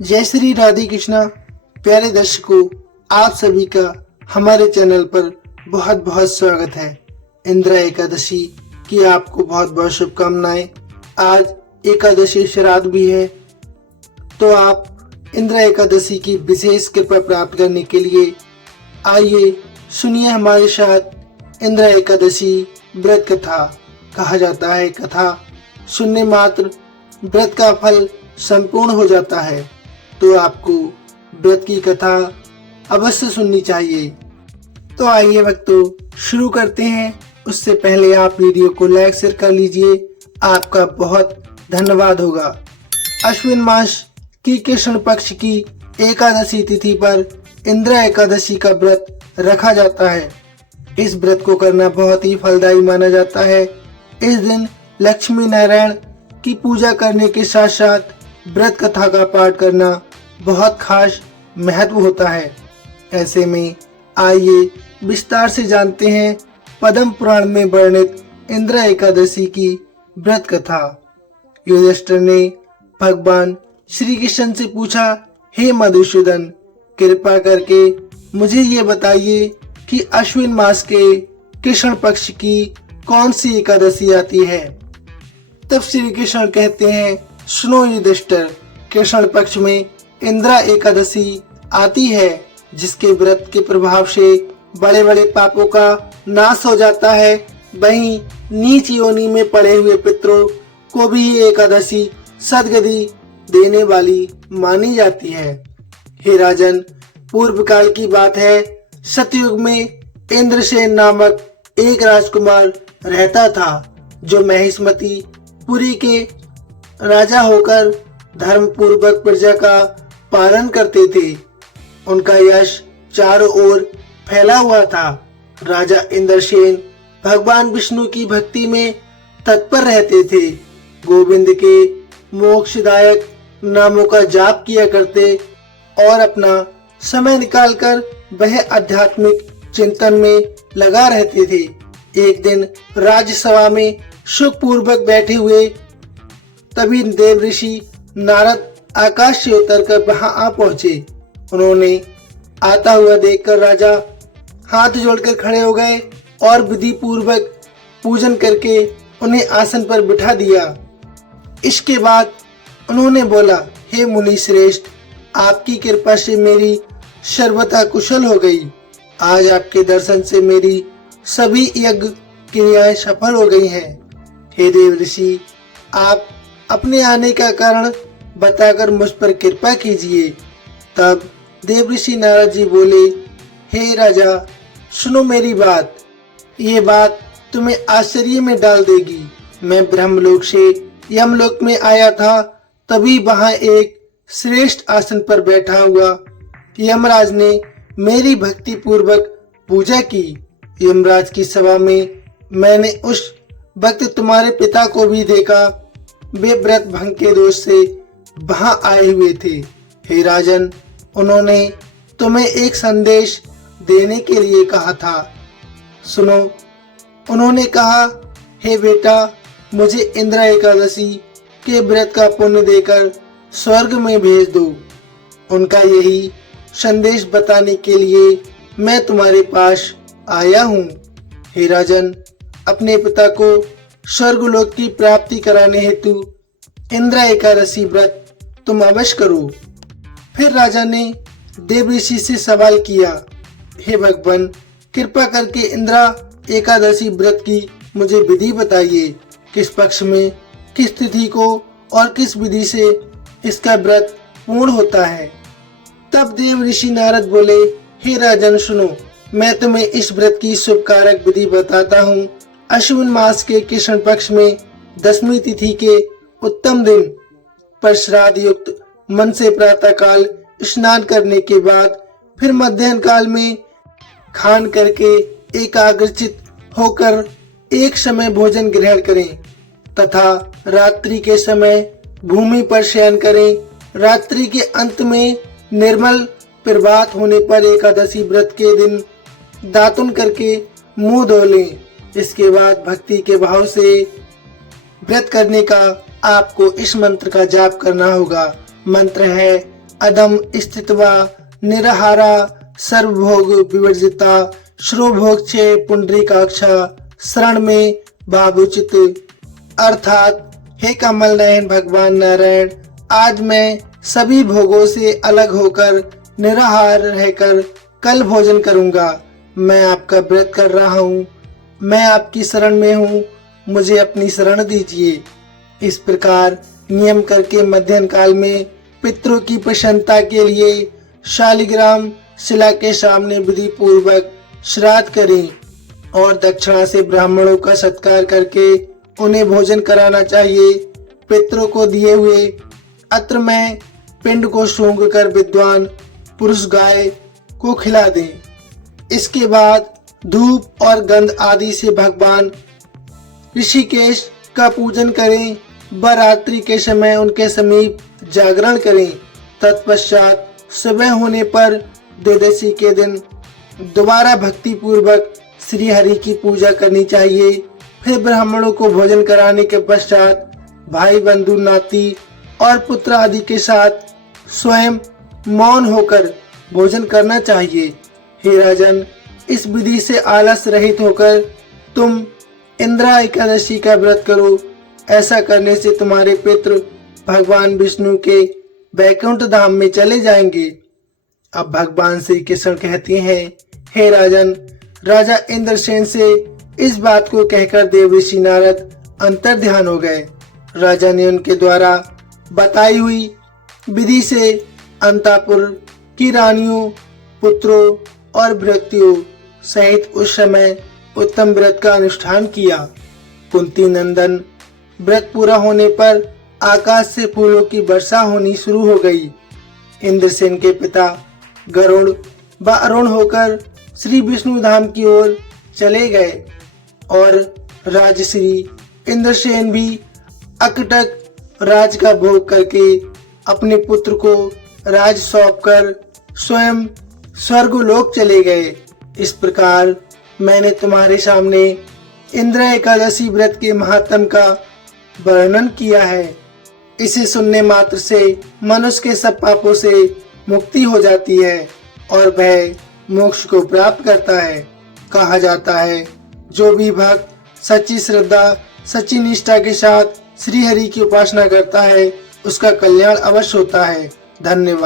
जय श्री राधे कृष्णा। प्यारे दर्शकों, आप सभी का हमारे चैनल पर बहुत बहुत स्वागत है। इंदिरा एकादशी की आपको बहुत बहुत शुभकामनाएं। आज एकादशी श्राद्ध भी है, तो आप इंदिरा एकादशी की विशेष कृपा प्राप्त करने के लिए आइए सुनिए हमारे साथ इंदिरा एकादशी व्रत कथा। कहा जाता है कथा सुनने मात्र व्रत का फल संपूर्ण हो जाता है, तो आपको व्रत की कथा अवश्य सुननी चाहिए। तो आइए भक्तों शुरू करते हैं। उससे पहले आप वीडियो को लाइक शेयर कर लीजिए, आपका बहुत धन्यवाद होगा। अश्विन मास की कृष्ण पक्ष की एकादशी तिथि पर इंदिरा एकादशी का व्रत रखा जाता है। इस व्रत को करना बहुत ही फलदायी माना जाता है। इस दिन लक्ष्मी नारायण की पूजा करने के साथ साथ व्रत कथा का पाठ करना बहुत खास महत्व होता है। ऐसे में आइए विस्तार से जानते हैं पद्म पुराण में वर्णित इंदिरा एकादशी की व्रत कथा। युधिष्ठिर ने भगवान श्री कृष्ण से पूछा, हे मधुसूदन, कृपा करके मुझे ये बताइए कि अश्विन मास के कृष्ण पक्ष की कौन सी एकादशी आती है। तब श्री कृष्ण कहते हैं, सुनो युधिष्ठिर, कृष्ण पक्ष में इंदिरा एकादशी आती है, जिसके व्रत के प्रभाव से बड़े बड़े पापों का नाश हो जाता है। वहीं नीच योनि में पड़े हुए पितरों को भी ये एकादशी सद्गति देने वाली मानी जाती है। हे राजन, पूर्व काल की बात है, सतयुग में इंद्रसेन नामक एक राजकुमार रहता था, जो महिष्मती पुरी के राजा होकर धर्म पूर्वक प्रजा का पालन करते थे। उनका यश चारों ओर फैला हुआ था। राजा इंद्रसेन भगवान विष्णु की भक्ति में तत्पर रहते थे। गोविंद के मोक्षदायक नामों का जाप किया करते और अपना समय निकालकर वह आध्यात्मिक चिंतन में लगा रहते थे। एक दिन राज्यसभा में सुख पूर्वक बैठे हुए तभी देव ऋषि नारद आकाश से उतरकर वहां आ पहुंचे। उन्होंने आता हुआ देखकर राजा हाथ जोड़कर खड़े हो गए और विधि पूर्वक पूजन करके उन्हें आसन पर बिठा दिया। इसके बाद उन्होंने बोला, हे मुनि श्रेष्ठ, आपकी कृपा से मेरी सर्वथा कुशल हो गई। आज आपके दर्शन से मेरी सभी यज्ञ क्रियाएं सफल हो गई हैं। हे देव ऋषि, आप अपने आने का कारण बताकर मुझ पर कृपा कीजिए। तब देव ऋषि नारद जी बोले, हे राजा, सुनो मेरी बात। ये बात तुम्हें आश्चर्य में डाल देगी। मैं ब्रह्मलोक से यमलोक में आया था, तभी वहां एक श्रेष्ठ आसन पर बैठा हुआ यमराज ने मेरी भक्ति पूर्वक पूजा की। यमराज की सभा में मैंने उस वक्त तुम्हारे पिता को भी देखा। वे व्रत भंग के दोष से वहां आए हुए थे। हे राजन, उन्होंने तुम्हें एक संदेश देने के लिए कहा था। सुनो, उन्होंने कहा, हे बेटा, मुझे इंदिरा एकादशी के व्रत का पुण्य देकर स्वर्ग में भेज दो। उनका यही संदेश बताने के लिए मैं तुम्हारे पास आया हूँ। हे राजन, अपने पिता को स्वर्गलोक की प्राप्ति कराने हेतु इंदिरा एकादशी व्रत तुम अवश्य करो। फिर राजा ने देव ऋषि से सवाल किया, हे भगवान, कृपा करके इंदिरा एकादशी व्रत की मुझे विधि बताइए। किस पक्ष में, किस तिथि को और किस विधि से इसका व्रत पूर्ण होता है। तब देव ऋषि नारद बोले, हे राजन सुनो, मैं तुम्हें इस व्रत की शुभकारक विधि बताता हूँ। अश्विन मास के कृष्ण पक्ष में दसवीं तिथि के उत्तम दिन पर श्राद्ध युक्त मन से प्रातः काल स्नान करने के बाद फिर मध्याह्न काल में खान करके एकाग्रचित होकर एक समय भोजन ग्रहण करें तथा रात्रि के समय भूमि पर शयन करें। रात्रि के अंत में निर्मल प्रभात होने पर एकादशी व्रत के दिन दातुन करके मुंह धो लें। इसके बाद भक्ति के भाव से व्रत करने का आपको इस मंत्र का जाप करना होगा। मंत्र है, अदम स्थित्वा निराहारा सर्वभोग विवर्जिता श्रोभोक्षे पुंडरीकाक्षा शरण में बाबुचित। अर्थात हे कमल नयन भगवान नारायण, आज मैं सभी भोगों से अलग होकर निराहार रहकर कल भोजन करूंगा। मैं आपका व्रत कर रहा हूँ, मैं आपकी शरण में हूँ, मुझे अपनी शरण दीजिए। इस प्रकार नियम करके मध्याह्न काल में पितरों की प्रसन्नता के लिए शालिग्राम शिला के सामने विधि पूर्वक श्राद्ध करें और दक्षिणा से ब्राह्मणों का सत्कार करके उन्हें भोजन कराना चाहिए। पितरों को दिए हुए अत्र में पिंड को सूंघ कर विद्वान पुरुष गाय को खिला दें। इसके बाद धूप और गंध आदि से भगवान ऋषिकेश का पूजन करें। बरात्रि के समय उनके समीप जागरण करें। तत्पश्चात सुबह होने पर द्वादशी के दिन दोबारा भक्ति पूर्वक श्री हरि की पूजा करनी चाहिए। फिर ब्राह्मणों को भोजन कराने के पश्चात भाई बंधु नाती और पुत्र आदि के साथ स्वयं मौन होकर भोजन करना चाहिए। हे राजन, इस विधि से आलस रहित होकर तुम इंद्रा एकादशी का व्रत करो। ऐसा करने से तुम्हारे पितृ भगवान विष्णु के वैकुंठ धाम में चले जाएंगे। अब भगवान श्री कृष्ण कहते हैं, हे राजन, राजा इंद्रसेन से इस बात को कहकर देवऋषि नारद अंतर ध्यान हो गए। राजा ने उनके द्वारा बताई हुई विधि से अंतापुर की रानियों, पुत्रों और भृत्यों सहित उस समय उत्तम व्रत का अनुष्ठान किया। कुंती नंदन, व्रत पूरा होने पर आकाश से फूलों की वर्षा होनी शुरू हो गई। इंद्रसेन के पिता गरुड़ व अरुण होकर श्री विष्णु धाम की ओर चले गए और राजश्री इंद्रसेन भी अकटक राज का भोग करके अपने पुत्र को राज सौंपकर स्वयं स्वर्गलोक चले गए। इस प्रकार मैंने तुम्हारे सामने इंद्र एकादशी व्रत के महात्म का वर्णन किया है। इसे सुनने मात्र से मनुष्य के सब पापों से मुक्ति हो जाती है और वह मोक्ष को प्राप्त करता है। कहा जाता है, जो भी भक्त सच्ची श्रद्धा सच्ची निष्ठा के साथ श्री हरि की उपासना करता है उसका कल्याण अवश्य होता है। धन्यवाद।